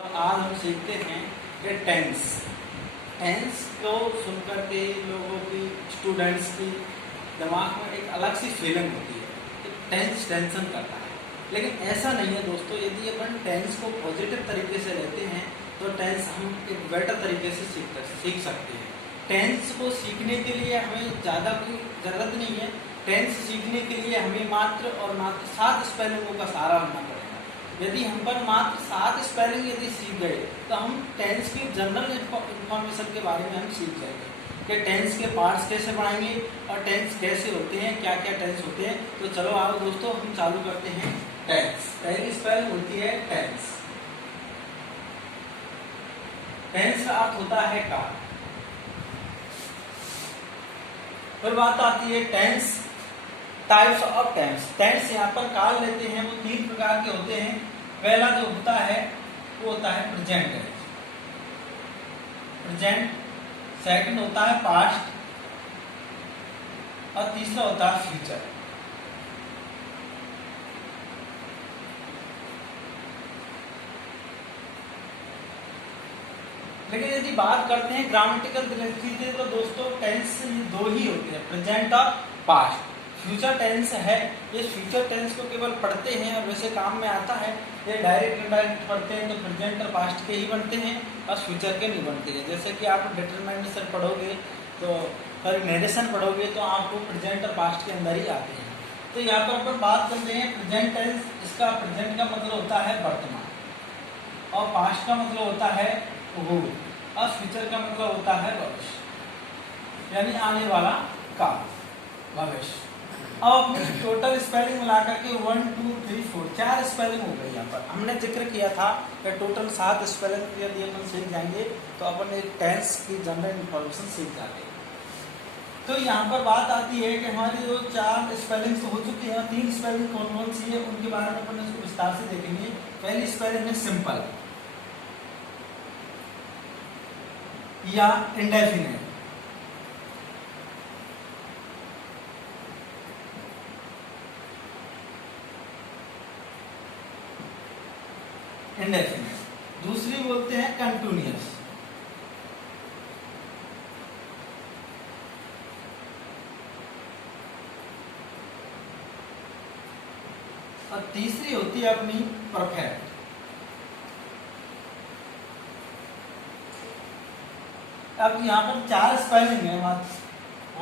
आज हम सीखते हैं कि टेंस को सुनकर के लोगों की स्टूडेंट्स की दिमाग में एक अलग सी फीलिंग होती है कि टेंस टेंशन करता है, लेकिन ऐसा नहीं है दोस्तों। यदि अपन टेंस को पॉजिटिव तरीके से लेते हैं तो टेंस हम एक बेटर तरीके से सीख सकते हैं। टेंस को सीखने के लिए हमें ज़्यादा कोई ज़रूरत नहीं है। टेंस सीखने के लिए हमें मात्र और मात्र 7 स्पेलिंगों का सहारा लेना पड़ेगा। यदि हम पर मात्र 7 स्पेलिंग यदि सीख गए तो हम टेंस की जनरल इंफॉर्मेशन के बारे में हम सीख जाएंगे कि टेंस के पार्ट्स कैसे बनाएंगे और टेंस कैसे होते हैं, क्या क्या टेंस होते हैं। तो चलो आओ दोस्तों, हम चालू करते हैं टेंस। पहली स्पेलिंग होती है टेंस। टेंस का अर्थ होता है काल। फिर बात आती है tense types of tense. Tense यहाँ पर काल लेते हैं, वो 3 प्रकार के होते हैं। पहला जो होता है वो होता है प्रेजेंट टेंस, प्रेजेंट। सेकंड होता है पास्ट और तीसरा होता है फ्यूचर। लेकिन यदि बात करते हैं ग्रामेटिकल दृष्टि से तो दोस्तों टेंस ये 2 ही होते हैं, प्रेजेंट और पास्ट। फ्यूचर टेंस है, ये फ्यूचर टेंस को केवल पढ़ते हैं और वैसे काम में आता है। ये डायरेक्ट इनडायरेक्ट पढ़ते हैं तो प्रेजेंट और पास्ट के ही बनते हैं और फ्यूचर के नहीं बनते हैं। जैसे कि आप डिटरमिनेशन पढ़ोगे तो सॉरी नरेशन पढ़ोगे तो आपको प्रेजेंट और पास्ट के अंदर ही आते हैं। तो यहाँ पर अपन बात करते हैं प्रेजेंट टेंस। इसका प्रेजेंट का मतलब होता है वर्तमान और पास्ट का मतलब होता है भूत और फ्यूचर का मतलब होता है भविष्य, यानी आने वाला काल, भविष्य। अब अपनी टोटल स्पेलिंग मिला करके 1 2 3 4 4 स्पेलिंग हो गई। यहाँ पर हमने जिक्र किया था कि टोटल 7 स्पेलिंग यदि अपन सीख जाएंगे तो अपन एक टेंस की जनरल इंफॉर्मेशन सीख जाएंगे। तो यहाँ पर बात आती है कि हमारी जो 4 स्पेलिंग्स हो चुकी हैं, 3 स्पेलिंग कौन कौन सी है उनके बारे में अपन इसको विस्तार से देखेंगे। पहली स्पेलिंग है सिंपल या इंडेफिनिट। इंडेफिनिट। दूसरी बोलते हैं कंटिन्यूअस। और तीसरी होती है अपनी परफेक्ट। अब यहाँ पर 4 स्पेलिंग है,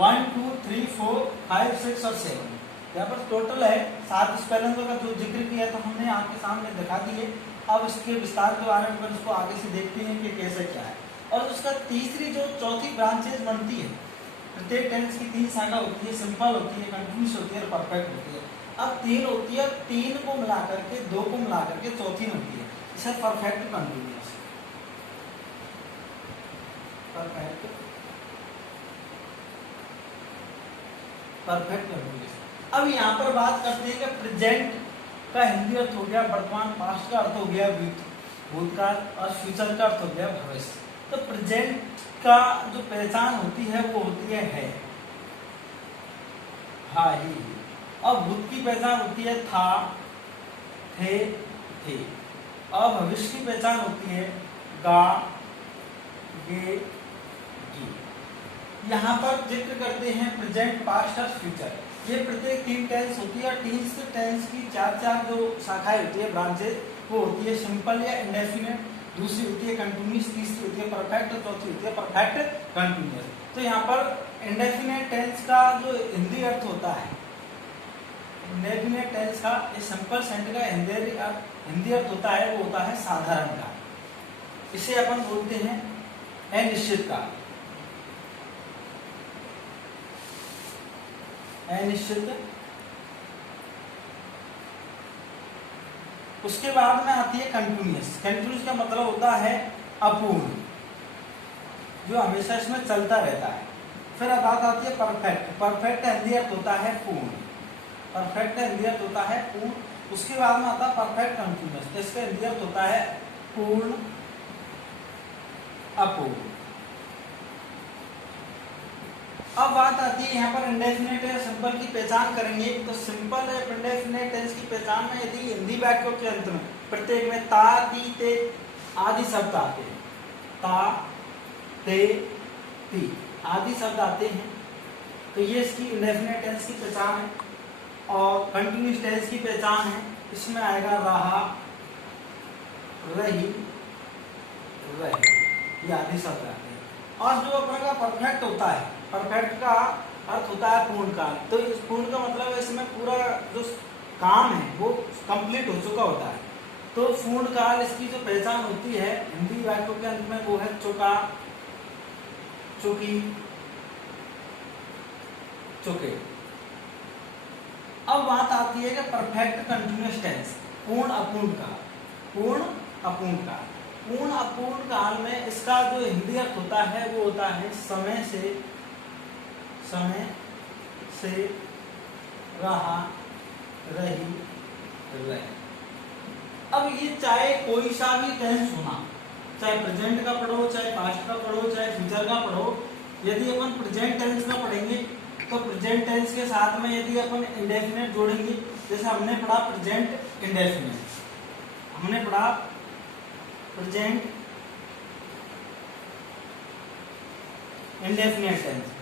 1 2 3 4 5 6 और 7। यहाँ पर टोटल है 7 स्पेलिंगों का जो जिक्र किया तो हमने आपके सामने दिखा दिए। अब इसके विस्तार के बारे में उसको आगे से देखते हैं कि कैसे क्या है। और उसका तीसरी जो चौथी ब्रांचेज बनती है, प्रत्येक टेंस की 3 शाखा होती है, सिंपल होती है, कंटिन्यूअस होती है और परफेक्ट होती है। अब 3 होती है, 3 को मिला करके 2 को मिला करके चौथी बनती है, इसे परफेक्ट कंटिन्यूअस। Perfect continuous. अब यहाँ पर बात करते हैं कि प्रेजेंट का हिंदी अर्थ हो गया वर्तमान, पास्ट का अर्थ हो गया भूतकाल और फ्यूचर का अर्थ हो गया भविष्य। तो प्रेजेंट का जो पहचान होती है वो होती है हा ही। और भूत की पहचान होती है था, थे, थे। और भविष्य की पहचान होती है गा, गे, गी। यहाँ पर जिक्र करते हैं प्रेजेंट, पास्ट और फ्यूचर। ये प्रत्येक 3 टेंस होती है। 3 टेंस की 4 जो शाखाएं होती है, ब्रांचेज, वो होती है सिंपल या इंडेफिनिट, दूसरी होती है कंटिन्यूअस, तीसरी होती है परफेक्ट और चौथी होती है परफेक्ट कंटिन्यूअस। तो यहाँ पर इंडेफिनिट टेंस का जो हिंदी अर्थ होता है, इंडेफिनिट टेंस का ये सिंपल सेंटेंस का हिंदी अर्थ होता है वो होता है साधारण काल। इसे अपन बोलते हैं अनिश्चित काल, अनिश्चित। उसके बाद में आती है कंटिन्यूअस। कंटिन्यूअस का मतलब होता है अपूर्ण, जो हमेशा इसमें चलता रहता है। फिर अब बात आती है परफेक्ट। परफेक्ट हिंदी अर्थ होता है पूर्ण, परफेक्ट हिंदी अर्थ होता है पूर्ण। उसके बाद में आता है परफेक्ट कंटिन्यूअस, इसका हिंदी अर्थ होता है पूर्ण अपूर्ण। अब बात आती है यहाँ पर इंडेफिनिट या सिंपल की पहचान करेंगे। तो सिंपल है इंडेफिनिट टेंस की पहचान में यदि हिंदी वाक्यों के अंत में प्रत्येक में ता, ती, ते आदि शब्द आते हैं, ता, ते, ती आदि शब्द आते हैं। तो ये इसकी इंडेफिनिट टेंस की पहचान है। और कंटिन्यूस टेंस की पहचान है, इसमें आएगा रहा, रही, रहे, ये आदि शब्द आते हैं। और जो अपने का परफेक्ट होता है, परफेक्ट का अर्थ होता है पूर्ण काल। तो इस पूर्ण का मतलब है इसमें पूरा जो काम है वो कंप्लीट हो चुका होता है। तो पूर्ण काल इसकी जो पहचान होती है हिंदी वाक्यों के अंत में वो है चौका, चौकी, चौके। अब बात आती है कि परफेक्ट कंटिन्यूअस टेंस, पूर्ण अपूर्ण काल। पूर्ण अपूर्ण काल, पूर्ण अपूर्ण काल में इसका जो हिंदी अर्थ होता है वो होता है समय से, रहा, रही, रहे। अब ये चाहे कोई सा भी टेंस होना, चाहे प्रेजेंट का पढ़ो, चाहे पास्ट का पढ़ो, चाहे फ्यूचर का पढ़ो। यदि अपन प्रेजेंट टेंस का पढ़ेंगे तो प्रेजेंट टेंस के साथ में यदि अपन इंडेफिनिट जोड़ेंगे, जैसे हमने पढ़ा प्रेजेंट इंडेफिनिट, हमने पढ़ा प्रेजेंट इंडेफिनिट टेंस।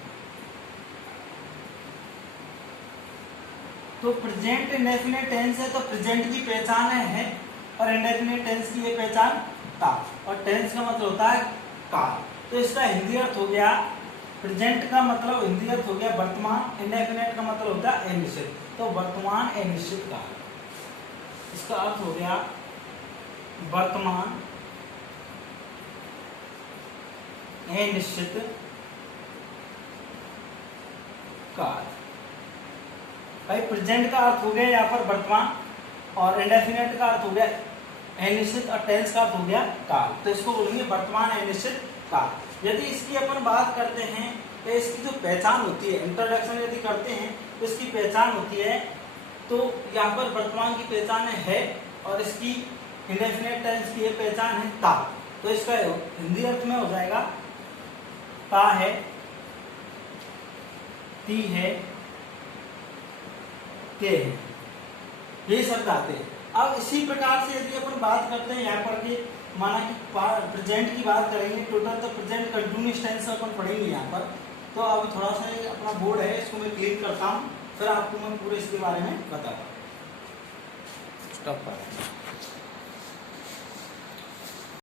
तो प्रेजेंट इंडेफिनिट टेंस है तो प्रेजेंट की पहचान है और इंडेफिनिट टेंस की ये पहचान था। और टेंस का मतलब होता है काल। तो इसका हिंदी अर्थ हो गया, प्रेजेंट का मतलब हिंदी अर्थ हो गया वर्तमान, इंडेफिनिट का मतलब होता है अनिश्चित। तो वर्तमान अनिश्चित काल, इसका अर्थ हो गया वर्तमान अनिश्चित काल। भाई प्रेजेंट का अर्थ हो गया यहाँ पर वर्तमान और इंडेफिनिट का अर्थ हो गया अनिश्चित और टेंस का अर्थ हो गया काल। तो इसको बोलेंगे वर्तमान अनिश्चित काल। यदि इसकी अपन बात करते हैं तो इसकी जो पहचान होती है, इंट्रोडक्शन यदि करते हैं तो इसकी पहचान होती है, तो यहाँ पर वर्तमान की पहचान है और इसकी इंडेफिनिट टेंस की पहचान है ता। तो इसका हिंदी अर्थ में हो जाएगा ता है, ती है, के है, ये शब्द आते हैं। अब इसी प्रकार से यदि अपन बात करते हैं यहाँ पर कि माना कि प्रेजेंट की बात करेंगे टोटल, तो प्रेजेंट कंटिन्यूअस टेंस अपन पढ़ेंगे यहाँ पर। तो अब थोड़ा सा अपना बोर्ड है इसको मैं क्लियर करता हूँ, फिर आपको मैं पूरे इसके बारे में बताऊंगा। स्टॉप।